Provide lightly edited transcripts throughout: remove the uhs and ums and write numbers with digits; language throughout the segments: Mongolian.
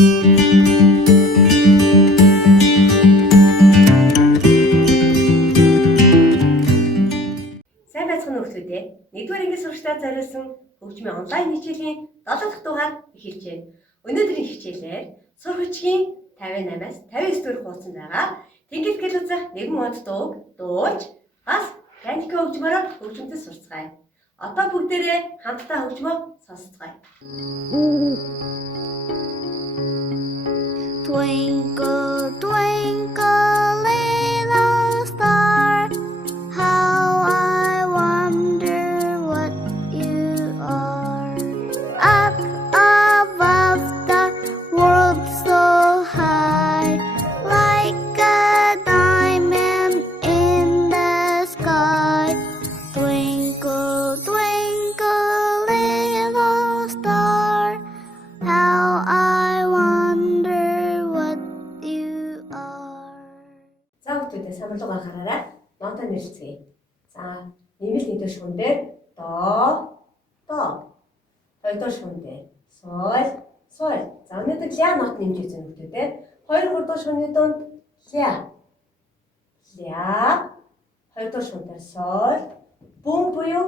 Сайн байцгаана хүүхдүүдээ. 1-р ангийн сурагчдад зориулсан хөгжмийн онлайн хичээлийн 7 дахь дугаар эхэлж байна. Өнөөдрийн хичээлээр сур хүчгийн 58-аас 59 дэх хуудсан байгаа. Тэнгис гэл үзэх нэгэн мод дууг дуулж бас танько хөгжмөөр хөгжмөд сурцгаая. Одоо бүгдээрээ хамтдаа хөгжмөө сонсцгаая. Twinkle, twinkle, little star, how I wonder what you are. Up above the world so high, like a diamond in the sky. Twinkle, twinkle, little star, how I wonder what you are. За хүүхдүүдээ санал гаргаарай. Ноотоо нэрлэцгээе. За, нэмэлт нэгдүгээр шугам дээр до. Хоёрдугаар шугам дээр соль. За, өнөөдөр ля нот нэмж үзэн хүүхдүүдээ. 2-3 дугаар шугамны донд ля. Хоёрдугаар шугам дээр соль. Бүүн буюу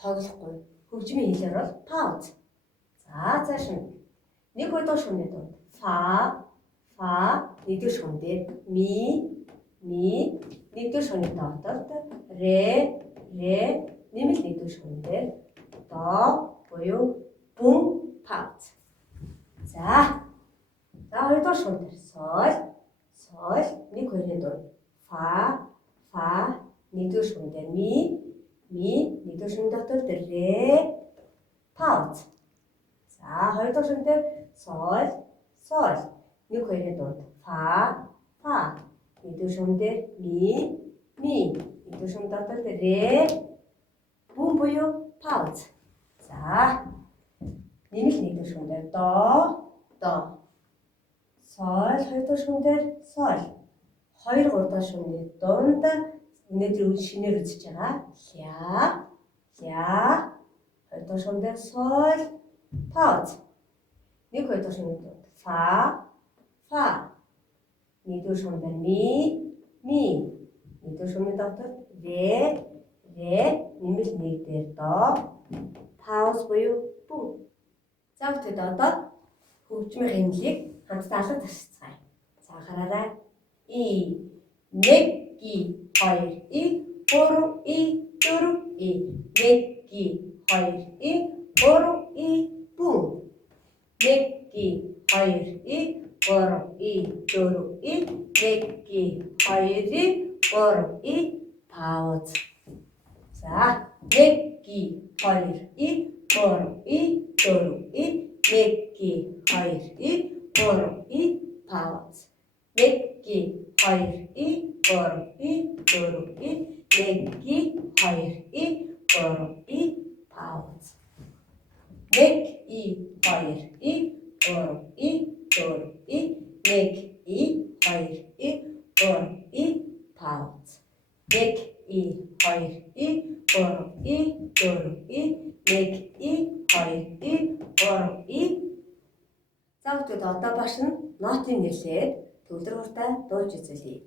тоглохгүй. Хөгжмийн хэлээр бол пауз. За, цааш нь 1-2 дугаар шугамны донд фа. Нэгдүгээр шугам дээр ми. Нэгдүгээр шугамны дотор ре. Нэмэлт нэгдүгээр шугам дээр до буюу бүүн пауз. За, 2-дугаар шугам дээр соль. 1-2-ны донд фа. Нэгдүгээр шугам дээр ми. Нэгдүгээр шугам дотор ре. Пауз. За, 2-дугаар шугам дээр соль. 1-2-ны донд фа. Нэгдүгээр шугам дээр ми. Нэгдүгээр шугам дотор ре. Бүүн буюу пауз. За, нэмэлт нэгдүгээр шугам дээр до. Соль. 2-дугаар шугам дээр соль. 2-3 дугаар шугамны донд өнөөдөр шинээр үзэж байгаа ля. 2-дугаар шугам дээр соль. Пауз. 1-2 дугаар шугамны донд фа. Нэгдүгээр шугам дээр ми. Нэгдүгээр шугамны дотор ре. Нэмэлт нэг дээр до. Пауз буюу бүү. За бүгд одоо хөгжмийн хэмнэлийг хамтдаа алга тасцгаая. За хараарай. 1 2 3 4 1 2 3 бүү. 1 2 3 1 2 пауз. За, 1 2 3 1 2 3 пауз. 1 2 3 1 2 3 пауз. 1 2 3 пауз. 1 2 3 За бүгд одоо баш нь нотын нэрлээд төвлөрөөртэй дуулж үзүүлье.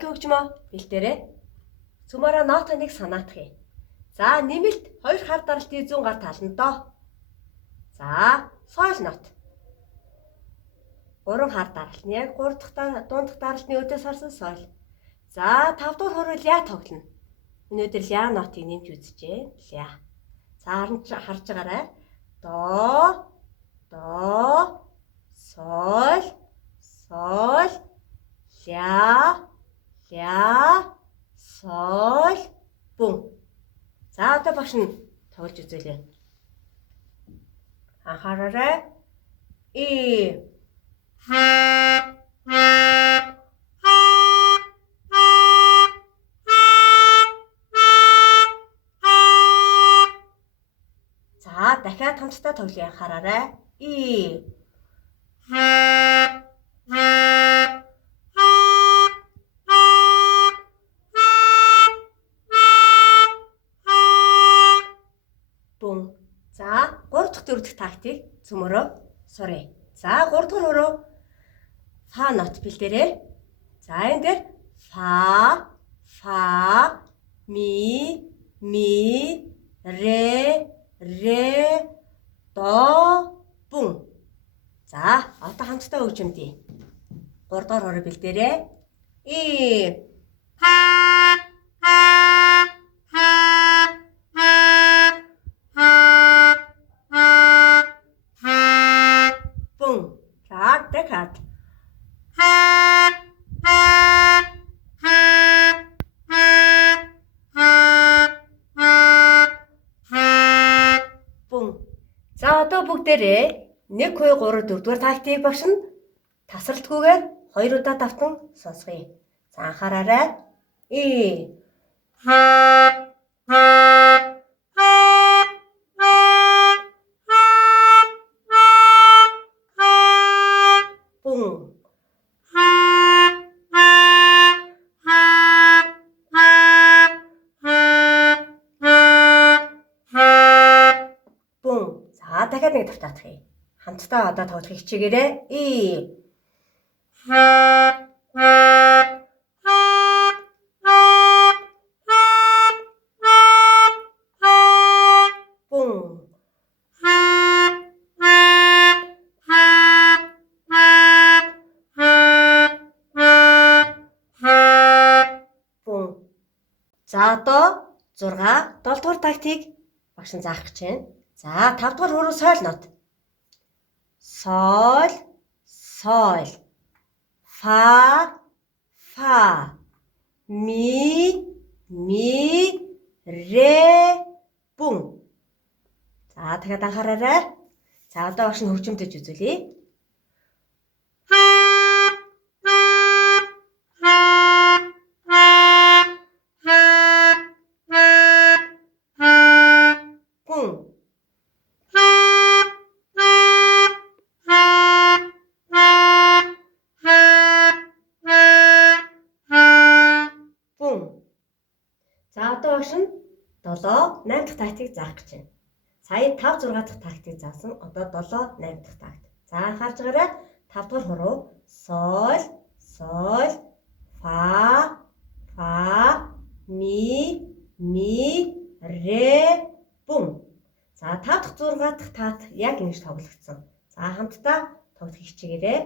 Панк хөгжмөө бэлдээрэй. Цөмөрөө нотоныг санаатгая. За, нэмэлт 2 хар даралтын зүүн гар тал нь до. За, соль нот. 3 хар даралт нь яг 3 дахь дунд дахь даралтны өдөөс харсан соль. За, 5 дугаар хурал ля тоглоно. Өнөөдөр ля нотыг нэмж үзчихье. Ля. За, харж байгаарай. До, багш нь тоглож үзүүлээ. Анхаараарай. За дахиад хамтдаа тоглоё, анхаараарай. Бум. За 3 дахь 4 дахь тактик цөмөрөө суръя. За 3 дахь хөрөө фа нот бэлдээрэй. За энэ дээр фа, ми, ре, до, бум. За одоо хамтдаа хөгжимдээ. 3 дахь хөрөө бэлдээрэй. Бум. За дахиад. Бум. За одоо бүгдээрээ 1 2 3 4 дугаар тактик багш нь тасралтгүйгээр 2 удаа давтан сонсгоё. За анхаараарай. Бум. Бум. За дахиад нэг давтаах. Хамтдаа одоо тоглох хичээгээрэй. Бум. Бум. За одоо 6 7 дугаар тактик багш нь заах гэж байна. За 5 дугаар хөрөө соёл нот. Соль, фа, ми, ре, бум. За дахиад анхаараарай. За одоо багш нь хөгжимдөж үзүүлье. Бум. Бум. За одоо багш нь 7 8 дахь тактик заах гэж байна. Сая 5 6 дахь тактик заасан. Одоо 7 8 дахь тактик. За анхаарч байгаарай. 5 дахь хөрөө соль, фа, ми, ре, бум. За 5 дахь 6 дахь тат яг ингэж тоглогдсон. За хамтдаа тоглох хичээгээрэй.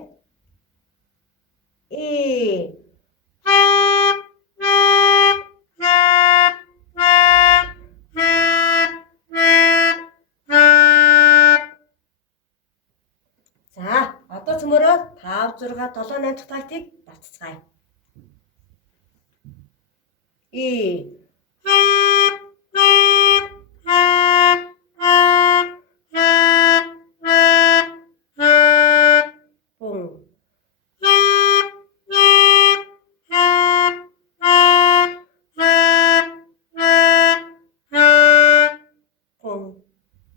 За одоо цөмөрөө 5 6 7 8 дахь тактик давтцгаая. Бум. Бум.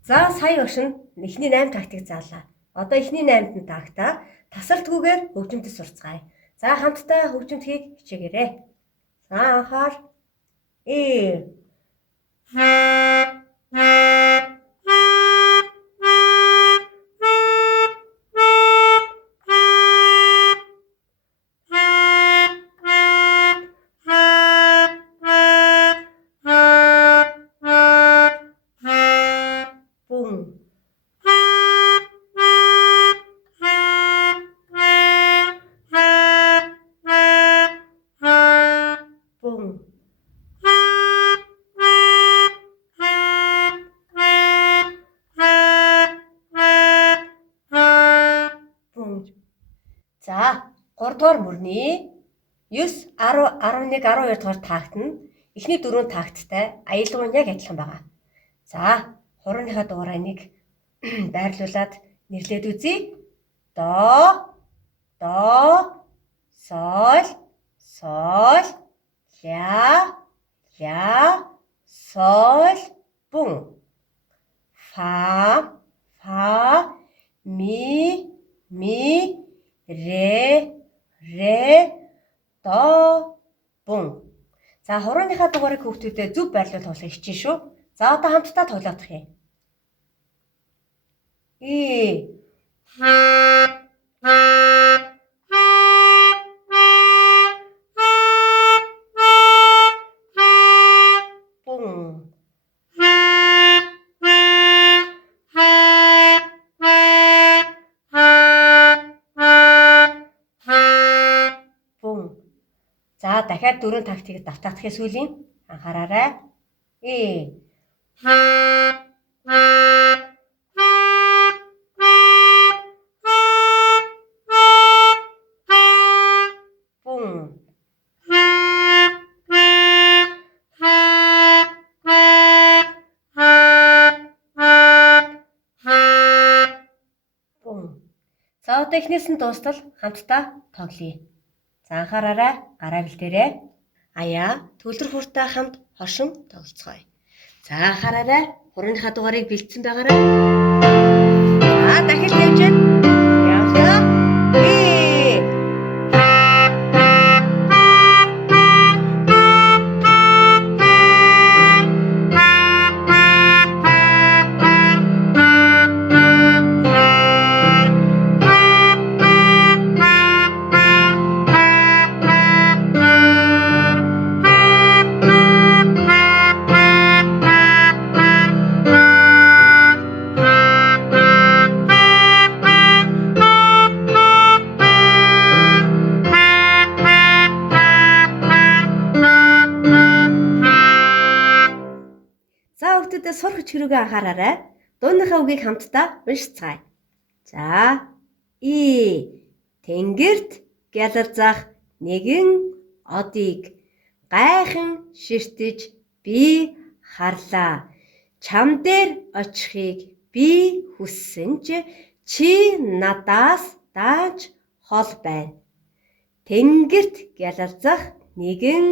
За сая багш нь эхний 8 тактик заалаа. Одоо эхний 8 тактаа тасралтгүйгээр хөгжимдөд сурцгаая. За хамтдаа хөгжимдхийг хичээгээрэй. За анхаар. Бум. Бум. За 3 дугаар мөрний 9 10 11 12 дугаар такт нь эхний 4 такттай аялгын яг адилхан байгаа. За, хурууныхаа дугаараа нэг байрлуулад нэрлээд үзье. До, соль, ля, соль, бун. Фа, ми, ре, до, бун. За, хурууныхаа дугаарыг хүүхдүүдэд зөв байрлуулж тоглохыг хичээн шүү. За, одоо хамтдаа тоглоодох юм. За, дахиад 4 тактикийг давтахдахын сүүлийн анхаараарай. За, одоо эхнээс нь дуустал хамтдаа тоглоё. За, анхаараарай. Гараа бэлдээрэй. Аяа, төлдөр хуртай хамт хошин тоглоцгоё. За, анхаараарай. Хурууныхаа дугаарыг бэлдсэн байгаарай. За, дахиж тавьж явлаа. Хүүхдүүдэд сурах чирүүгээ анхаараарай. Дууныхаа үгийг хамтдаа уншицгаая. За, тэнгэрт гялалзах нэгэн одыг гайхан ширтэж би харлаа. Чам дээр очихыг би хүссэн ч чи надаас дааж хол байна. Тэнгэрт гялалзах нэгэн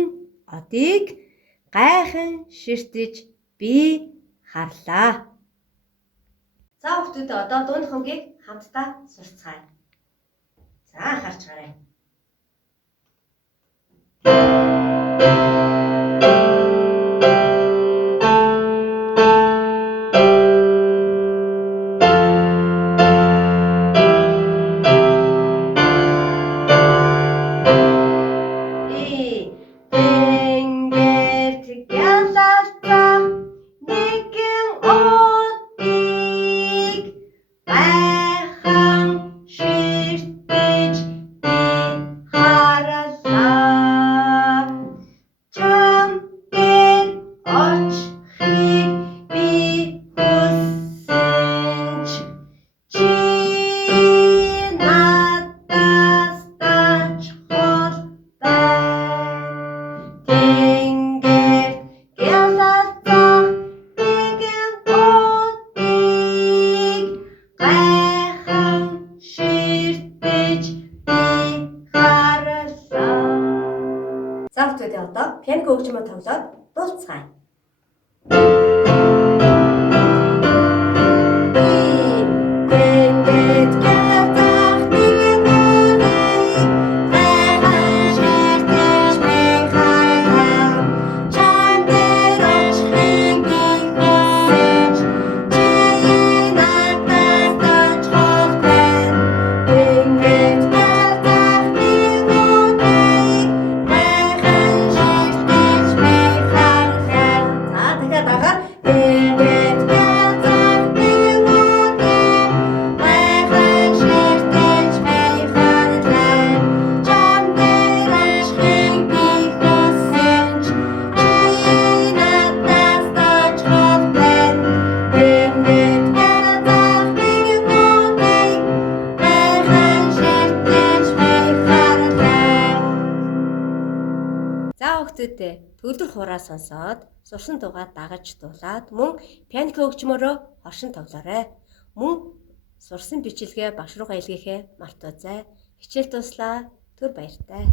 одыг гайхан ширтэж би харлаа. За, хүүхдүүд одоо дууныхаа үгийг хамтдаа сурцгаая. За, анхаарч гараа. За, хүүхдүүд одоо пианогийн хөгжмөө тоглоод дуусцгаая. хүүхдүүдэд төгөлдөр хураа сонсоод сурсан дуугаа дагаж дуулаад мөн пианико хөгжмөөрөө хошин тоглоорой. Мөн сурсан бичлэгээ багш руугаа илгээхээ мартаоцай. Хичээл дуслаа. Түр баяртай.